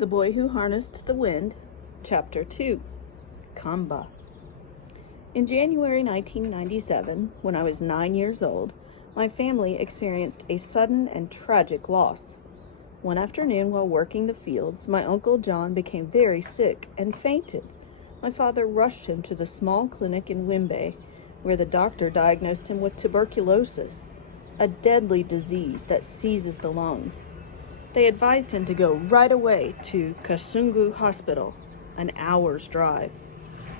The Boy Who Harnessed the Wind, Chapter 2, Kamba. In January 1997, when I was 9 years old, my family experienced a sudden and tragic loss. One afternoon while working the fields, my Uncle John became very sick and fainted. My father rushed him to the small clinic in Wimbe, where the doctor diagnosed him with tuberculosis, a deadly disease that seizes the lungs. They advised him to go right away to Kasungu Hospital, an hour's drive.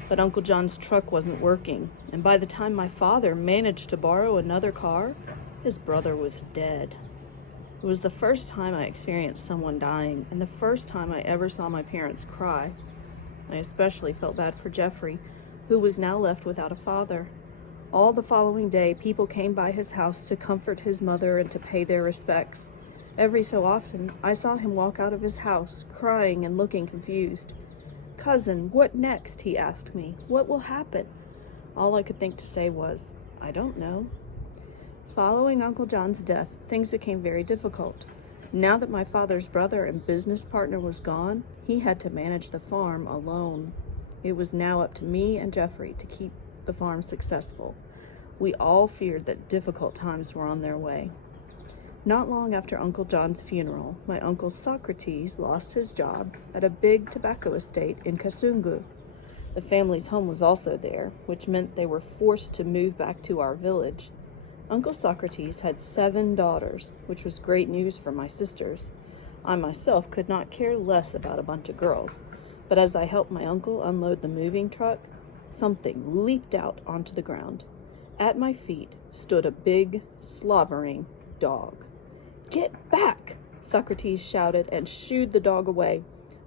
But Uncle John's truck wasn't working, and by the time my father managed to borrow another car, his brother was dead. It was the first time I experienced someone dying, and the first time I ever saw my parents cry. I especially felt bad for Jeffrey, who was now left without a father. All the following day, people came by his house to comfort his mother and to pay their respects. Every so often, I saw him walk out of his house, crying and looking confused. "Cousin, what next?" he asked me. "What will happen?" All I could think to say was, "I don't know." Following Uncle John's death, things became very difficult. Now that my father's brother and business partner was gone, he had to manage the farm alone. It was now up to me and Jeffrey to keep the farm successful. We all feared that difficult times were on their way. Not long after Uncle John's funeral, my uncle Socrates lost his job at a big tobacco estate in Kasungu. The family's home was also there, which meant they were forced to move back to our village. Uncle Socrates had 7 daughters, which was great news for my sisters. I myself could not care less about a bunch of girls, but as I helped my uncle unload the moving truck, something leaped out onto the ground. At my feet stood a big, slobbering dog. "Get back!" Socrates shouted and shooed the dog away,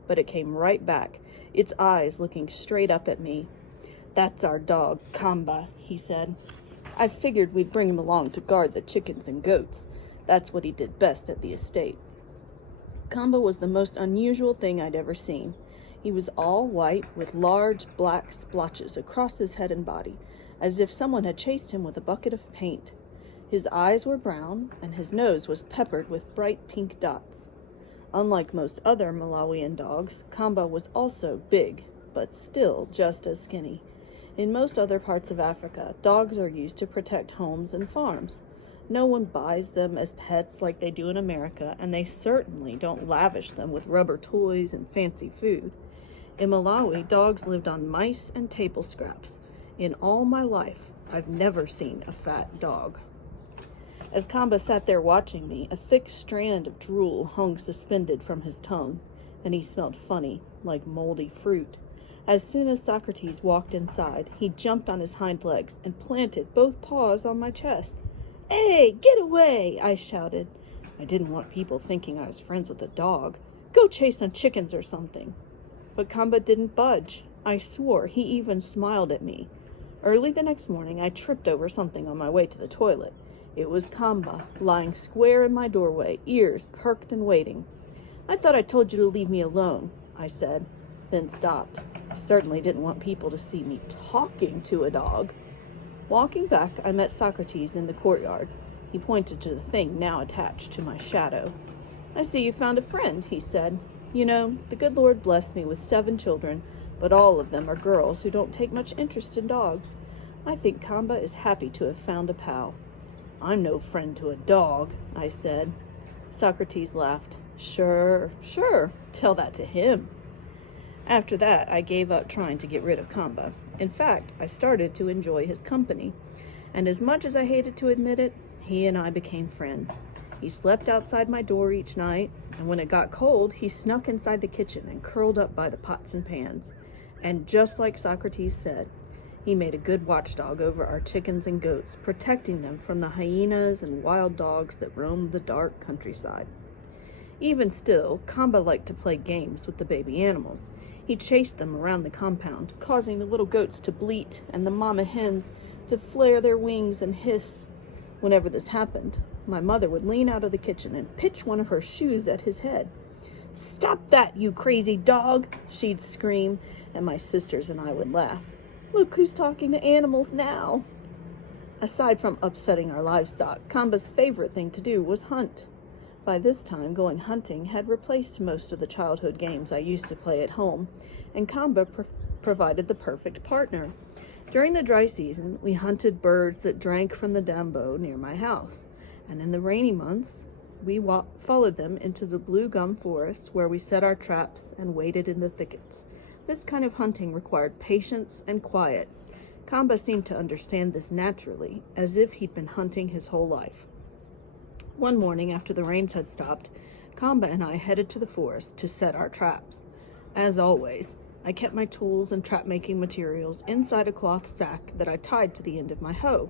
but it came right back, its eyes looking straight up at me. "That's our dog, Kamba," he said. "I figured we'd bring him along to guard the chickens and goats. That's what he did best at the estate." Kamba was the most unusual thing I'd ever seen. He was all white with large black splotches across his head and body, as if someone had chased him with a bucket of paint. His eyes were brown, and his nose was peppered with bright pink dots. Unlike most other Malawian dogs, Kamba was also big, but still just as skinny. In most other parts of Africa, dogs are used to protect homes and farms. No one buys them as pets like they do in America, and they certainly don't lavish them with rubber toys and fancy food. In Malawi, dogs lived on mice and table scraps. In all my life, I've never seen a fat dog. As Kamba sat there watching me, a thick strand of drool hung suspended from his tongue, and he smelled funny, like moldy fruit. As soon as Socrates walked inside, he jumped on his hind legs and planted both paws on my chest. "Hey, get away!" I shouted. I didn't want people thinking I was friends with a dog. "Go chase some chickens or something." But Kamba didn't budge. I swore he even smiled at me. Early the next morning, I tripped over something on my way to the toilet. It was Kamba, lying square in my doorway, ears perked and waiting. "I thought I told you to leave me alone," I said, then stopped. I certainly didn't want people to see me talking to a dog. Walking back, I met Socrates in the courtyard. He pointed to the thing now attached to my shadow. "I see you found a friend," he said. "You know, the good Lord blessed me with 7 children, but all of them are girls who don't take much interest in dogs. I think Kamba is happy to have found a pal." "I'm no friend to a dog," I said. Socrates laughed. Sure, tell that to him." After that, I gave up trying to get rid of Kamba. In fact, I started to enjoy his company. And as much as I hated to admit it, he and I became friends. He slept outside my door each night, and when it got cold, he snuck inside the kitchen and curled up by the pots and pans. And just like Socrates said, he made a good watchdog over our chickens and goats, protecting them from the hyenas and wild dogs that roamed the dark countryside. Even still, Kamba liked to play games with the baby animals. He chased them around the compound, causing the little goats to bleat and the mama hens to flare their wings and hiss. Whenever this happened, my mother would lean out of the kitchen and pitch one of her shoes at his head. "Stop that, you crazy dog!" she'd scream, and my sisters and I would laugh. "Look who's talking to animals now." Aside from upsetting our livestock, Kamba's favorite thing to do was hunt. By this time, going hunting had replaced most of the childhood games I used to play at home, and Kamba provided the perfect partner. During the dry season, we hunted birds that drank from the dambo near my house, and in the rainy months, we followed them into the blue gum forest where we set our traps and waited in the thickets. This kind of hunting required patience and quiet. Kamba seemed to understand this naturally, as if he'd been hunting his whole life. One morning after the rains had stopped, Kamba and I headed to the forest to set our traps. As always, I kept my tools and trap-making materials inside a cloth sack that I tied to the end of my hoe.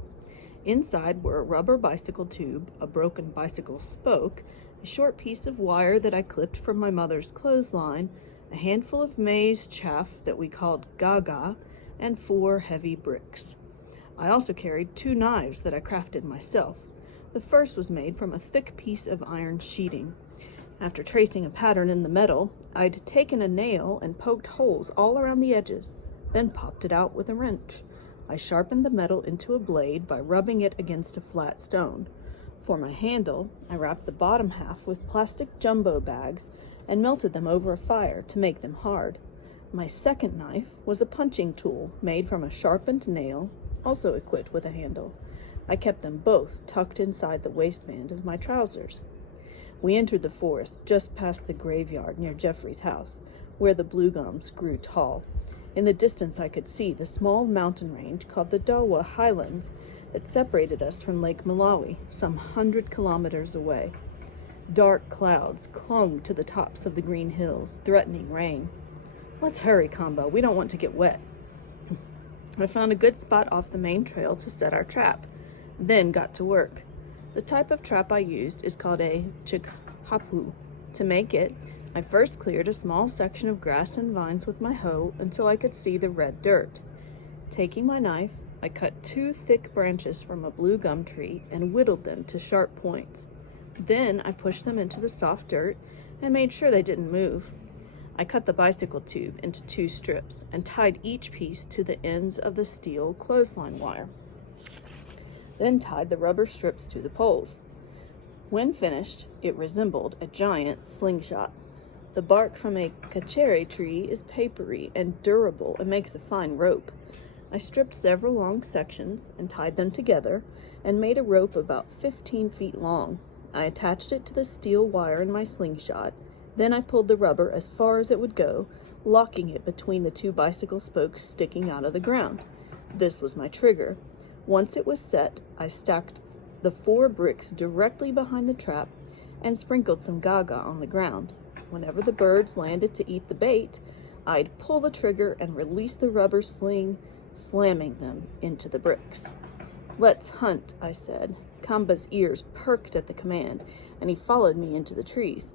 Inside were a rubber bicycle tube, a broken bicycle spoke, a short piece of wire that I clipped from my mother's clothesline, a handful of maize chaff that we called gaga, and 4 heavy bricks. I also carried 2 knives that I crafted myself. The first was made from a thick piece of iron sheeting. After tracing a pattern in the metal, I'd taken a nail and poked holes all around the edges, then popped it out with a wrench. I sharpened the metal into a blade by rubbing it against a flat stone. For my handle, I wrapped the bottom half with plastic jumbo bags and melted them over a fire to make them hard. My second knife was a punching tool made from a sharpened nail, also equipped with a handle. I kept them both tucked inside the waistband of my trousers. We entered the forest just past the graveyard near Jeffrey's house, where the blue gums grew tall. In the distance I could see the small mountain range called the Dawa Highlands that separated us from Lake Malawi, some 100 kilometers away. Dark clouds clung to the tops of the green hills, threatening rain. "Let's hurry, Kamba. We don't want to get wet." I found a good spot off the main trail to set our trap, then got to work. The type of trap I used is called a chikhapu. To make it, I first cleared a small section of grass and vines with my hoe until I could see the red dirt. Taking my knife, I cut 2 thick branches from a blue gum tree and whittled them to sharp points. Then I pushed them into the soft dirt and made sure they didn't move. I cut the bicycle tube into 2 strips and tied each piece to the ends of the steel clothesline wire. Then tied the rubber strips to the poles. When finished, it resembled a giant slingshot. The bark from a kacheri tree is papery and durable and makes a fine rope. I stripped several long sections and tied them together and made a rope about 15 feet long. I attached it to the steel wire in my slingshot. Then I pulled the rubber as far as it would go, locking it between the 2 bicycle spokes sticking out of the ground. This was my trigger. Once it was set, I stacked the 4 bricks directly behind the trap and sprinkled some gaga on the ground. Whenever the birds landed to eat the bait, I'd pull the trigger and release the rubber sling, slamming them into the bricks. "Let's hunt," I said. Kamba's ears perked at the command, and he followed me into the trees.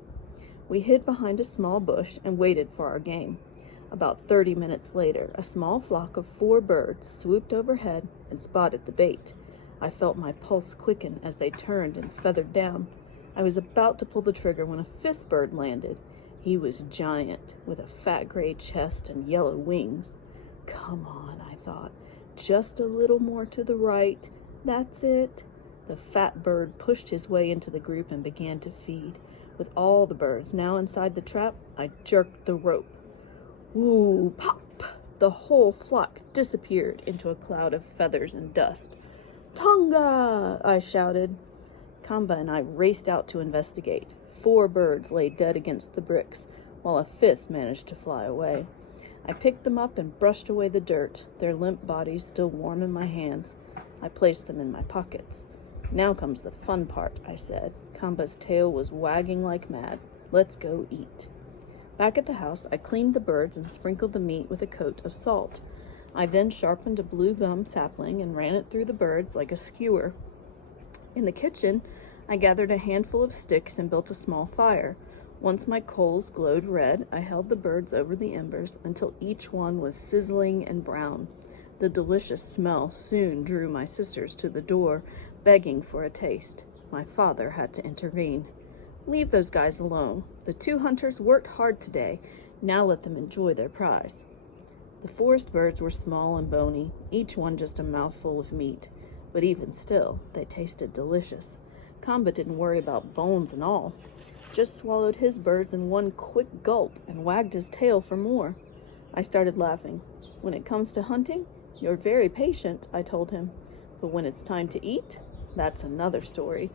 We hid behind a small bush and waited for our game. About 30 minutes later, a small flock of 4 birds swooped overhead and spotted the bait. I felt my pulse quicken as they turned and feathered down. I was about to pull the trigger when a 5th bird landed. He was giant, with a fat gray chest and yellow wings. "Come on," I thought. "Just a little more to the right. That's it." The fat bird pushed his way into the group and began to feed. With all the birds now inside the trap, I jerked the rope. Ooh, pop! The whole flock disappeared into a cloud of feathers and dust. "Tonga!" I shouted. Kamba and I raced out to investigate. 4 birds lay dead against the bricks, while a 5th managed to fly away. I picked them up and brushed away the dirt, their limp bodies still warm in my hands. I placed them in my pockets. "Now comes the fun part," I said. Kamba's tail was wagging like mad. "Let's go eat." Back at the house, I cleaned the birds and sprinkled the meat with a coat of salt. I then sharpened a blue gum sapling and ran it through the birds like a skewer. In the kitchen, I gathered a handful of sticks and built a small fire. Once my coals glowed red, I held the birds over the embers until each one was sizzling and brown. The delicious smell soon drew my sisters to the door, begging for a taste. My father had to intervene. "Leave those guys alone. The 2 hunters worked hard today. Now let them enjoy their prize." The forest birds were small and bony, each one just a mouthful of meat, but even still, they tasted delicious. Kamba didn't worry about bones and all, just swallowed his birds in one quick gulp and wagged his tail for more. I started laughing. When it comes to hunting, you're very patient, I told him. But when it's time to eat, that's another story.